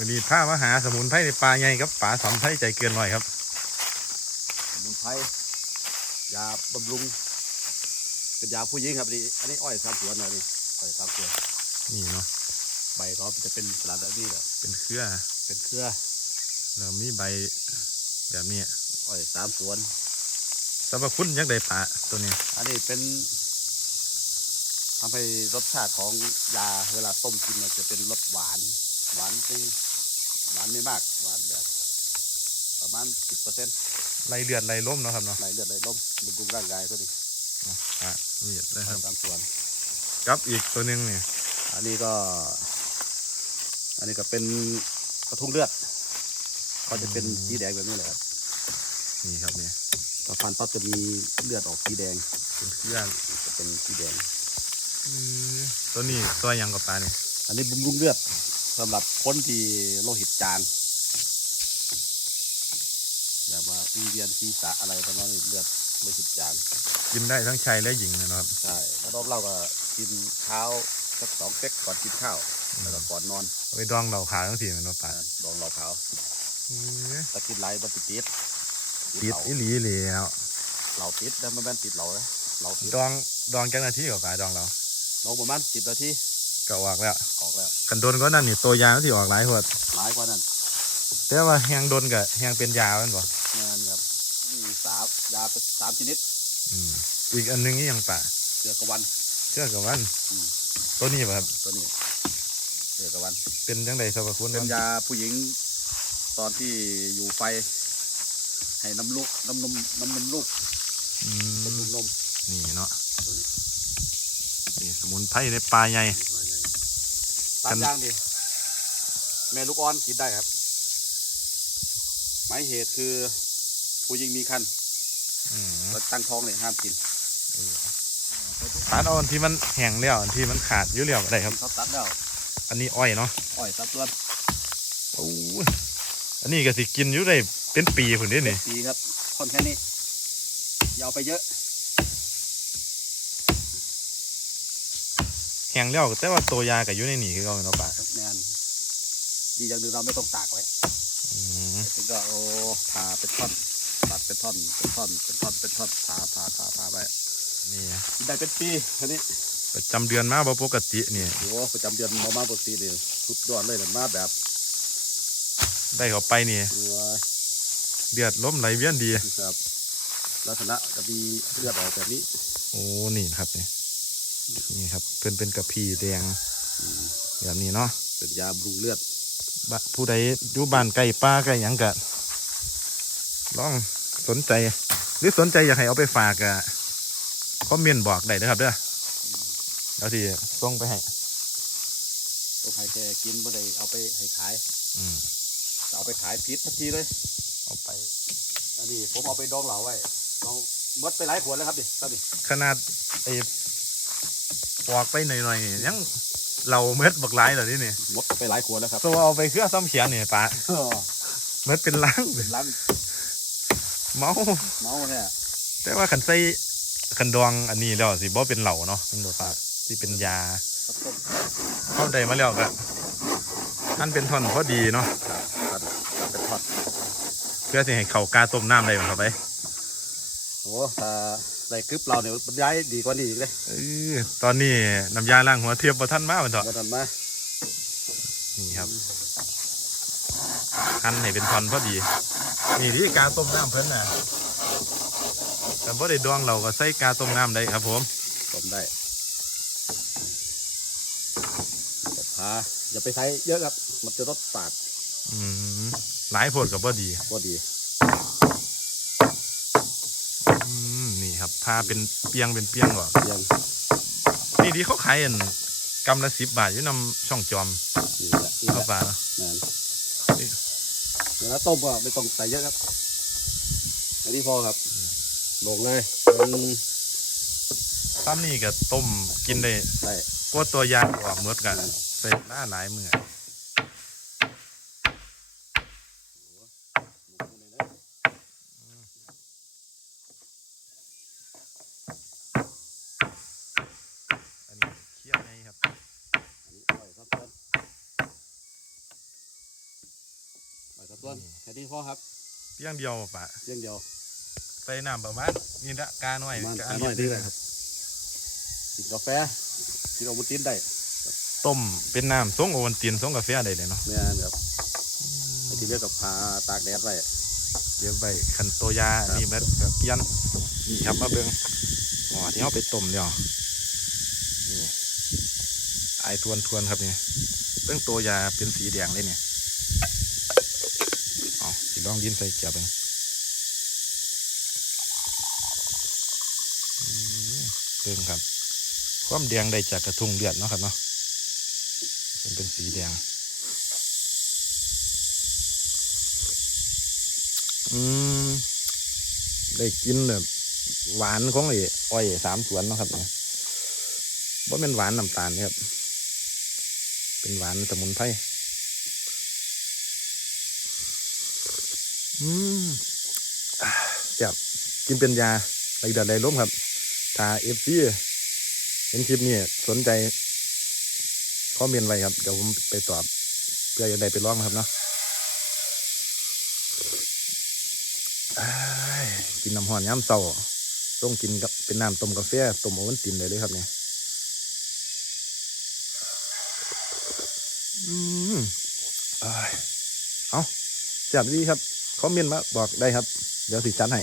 วันนี้พามาหาสมุนไพรในป่าใหญ่กับป่าสอนไพรใจเกินหน่อยครับ สมุนไพรยาบำรุงเป็นยาผู้หญิงครับนี่อันนี้อ้อยสามสวนนะนี่อ้อยสามสวนนี่เนาะใบเขาจะเป็นสลัดแบบนี้แหละเป็นเครือเป็นเครือแล้วมีใบแบบนี้อ้อยสามสวนสรรพคุณยังได้ป่าตัวนี้ อันนี้เป็นทำให้รสชาติของยาเวลาต้มกินเนี่ยจะเป็นรสหวาน หวานไม่ หวานไม่มากหวานแบบประมาณสิบเปอร์เซ็นต์ไล่เลือดไล่ล้มเนาะครับเนาะไหลเลือดไหลลมบำรุงร่างกายตัวนี้อะนี่นะคอ้รัอบยสามสวนกับอีกตัวหนึงนี่อันนี้ก็ อันนี้ก็เป็นกระทุ้งเลือดเขาจะเป็นสีแดงแบบนี้แหละครับนี่ครับนี่ถ้าฟันปั๊บจะมีเลือดออกสีแดงเป็นเครือจะเป็นสีแดงอืมตัวนี้ตัวหยังกับป่านี่อันนี้บำรุงเลือด สำหรับคนที่โลหิตจางแบบว่าวิงเวียนศีรษะอะไรประมาณนี้เลือดโลหิตจางกินได้ทั้งชายและหญิงนะครับ ใช่แล้วรอบเราก็กินเช้าสักสองเป๊กก่อนกินข้าวแล้วก็ก่อนนอนเอาไปดองเราขาวทั้งสี่มันว่าป่าอ่าดองเราขาวอืมถ้ากินไรมันติดติดติดเหล้าอีหลีแล้วเหล่าติดแล้วมันเป็นติดเหล่าเลยเหล่าติดดองดองจังนาทีกับป่าดองเราลงประมาณสิบนาที ก็ออกแล้วออกแล้วกันโดนก็นั่นนี่ตัวยาที่ออกหลายหัวดหลายกว่านั้นแต่ว่าแหงโดนกับแหงเป็นยาแมันบ่งานครับมีสามยาเป็นสามชนิดอืมอีกอันหนึงนี่ยังป่าเสือกระวันเชื่อกับวันอืมตัวนี้ป่ะครับตัวนี้เสือกระวัน เป็นจังไดสรรพคุณเป็นมันยาผู้หญิงตอนที่อยู่ไฟ ให้น้ำลูกน้ำนมน้ำนมลูกอืบำรุมงนมนี่เนาะตัวนี้นี่สมุนไพรในป่าใหญ่ ตามย่างดิแม่ลูกอ่อนกินได้ครับ หมายเหตุคือผู้หญิงมีคันอืมแล้วตั้งท้องเลยห้ามกินตัดเอาอันที่มันแห้งแล้วอันที่มันขาดอยู่แล้วก็ได้ครับเขาตัดแล้วอันนี้อ้อยเนาะอ้อยตัดส่วนโอ้ยอันนี้ก็สิกินอยู่ได้เป็นปีผุนเด้นี่ดีครับคนแค่นี้อยาวไปเยอะ ห้งแล้วแต่ว่าตัวยาก็อยู่ในนี่คือเก่าเนาะป่าครับแมนดีอย่างหนึ่งเราไม่ต้องตากไว้อืมถึงก็โอ้ผ่าเป็นท่อนตัดเป็นท่อนเป็นท่อนเป็นท่อนเป็นท่อนผ่าผ่าผ่าผ่าไปนี่กินได้เป็นปีแค่นี้ประจำเดือนมาบ่ปกตินี่ โอ้ประจำเดือนมามาปกติเลยสุดยอดเลยนะมาแบบได้เข้าไปนี่เออเลือดล้มไหลเวียนดี ครับลักษณะจะมีเลือดออกแบบนี้ โอ้นี่นะครับนี่ นี่ครับเพิ่นเป็นกระพีแดงอืมแบบนี้เนาะเป็นยาบำรุงเลือดบะผู้ใดอยู่บ้านใกล้ป้าใกล้หยังกะลองสนใจ หรือสนใจอยากให้เอาไปฝากอะคอมเมนต์บอกได้นะครับเด้อเดี๋ยวที่ส่งไปให้ต้องให้แกกินไม่ได้เอาไปให้ขายอืมจะเอาไปขายพิษทันทีเลย เอาไปอันนี้ผมเอาไปดองเหลาไว้ดองหมดไปหลายขวดแล้วครับดิครับดิขนาดไอ้ ปอกไปหน่อยๆนี่ยังเราเม็ดบักหลายเหรอนี่นี่หมดไปหลายขวดแล้วครับตัวเอาไปเครื่องซ่อมเขียนนี่ป้าเม็ดเป็นล้างเป็นล้างเมาเมาเนี่ยแต่ว่าขันใส่ขันดองอันนี้แล้วสิบ่เป็นเหล่าเนาะเป็นตัวฝากที่เป็นยาครับต้มเข้าได้มาแล้วก็อันเป็นท่อนพอดีเนาะครับครับเป็นทอดเพื่อสิให้เขากาต้มน้ำได้เข้าไปโอ้ถ้า ได้กึบเราเนี่ยบรรยายดีกว่านี้อีกเลยเออตอนนี้น้ำยาล้างหัวเทียบบ่ทันมามันเถอะมาทันมานี่ครับหั่นให้เป็นท่อนพอดี นี่ที่กาต้มน้ำเพิ่นน่ะแต่บ่ได้ดองเราก็ใส่กาต้มน้ำได้ครับ ผมต้มได้แต่พาอย่าไปใช้เยอะครับ มันจะรสปากอืมหลายโพดก็บ่ดีก็ดีอื นี่ครับพาเป็นเปียงเป็นเปียงก่อนเพียงนี่ที่เขาขายอันกำละสิบบาทอยู่นำช่องจอมนี่แหละนี่แหเข้าละป่าเนาะนั่นนี่เวลาต้มก็ไม่ต้องใส่เยอะครับ อันนี้พอครับ ลงเลยลงซ้ำนี่ก็ต้มกินได้ใส่กว่าตัวยางออกเมืดกันใส่หน้าหลายมือลงเลยนะ อันนี้เคี่ยวไงครับ อันนี้ปล่อยครับเพื่อน ส่วนแค่นี้พอครับเพียงเดียวปะเพียงเดียวใส่น้ำประมาณนี่ละกาหน่อยประมาณกกาหน่อยนี่แหละครับกินกาแฟกินโอวัลตินได้ต้มเป็นน้ำส่งโอวัลตินส่งกาแฟได้เลยเนาะแม่นครับไอ้ที่เรียกกับพาตากแดดไว้เดี๋ยวไปคันโตวยานี่แม่แบบเปลี่ยนนี่ครับมาเบิ่งหมอที่เขาไปต้มเดี๋ยวนี่ไอายทวนทวนๆครับนี่เบิ่งตัวยาเป็นสีแดงเลยเนี่ยเอา สิลองยินใส่เกียบเบิ่งเบิ่งครับ ความแดงได้จากกระทุงเลือดเนาะครับเนาะเป็นเป็นสีแดง อืม ได้กินแบบหวานของไอ้อ้อยสามสวนเนาะครับเนี่ยว่าเป็นหวานน้ำตาลครับ เป็นหวานสมุนไพร อืมแซ่บกินเป็นยาไรเดือดไรล้มครับ ถ้าเอฟซีเห็นคลิปนี้สนใจคอมเมนต์ไว้ครับ เดี๋ยวผมไปตอบเพื่อจะได้ไปร้องนะครับเนาะกินน้ำห่อนย้ำเศร้าต้องกินกับเป็นน้ำต้มกาแฟต้มโอวัลตินเลยเลยครับเนี่ยอืมอ้ายเอาจัดดีครับ คอมเมนต์มาบอกได้ครับ เดี๋ยวสิจัดให้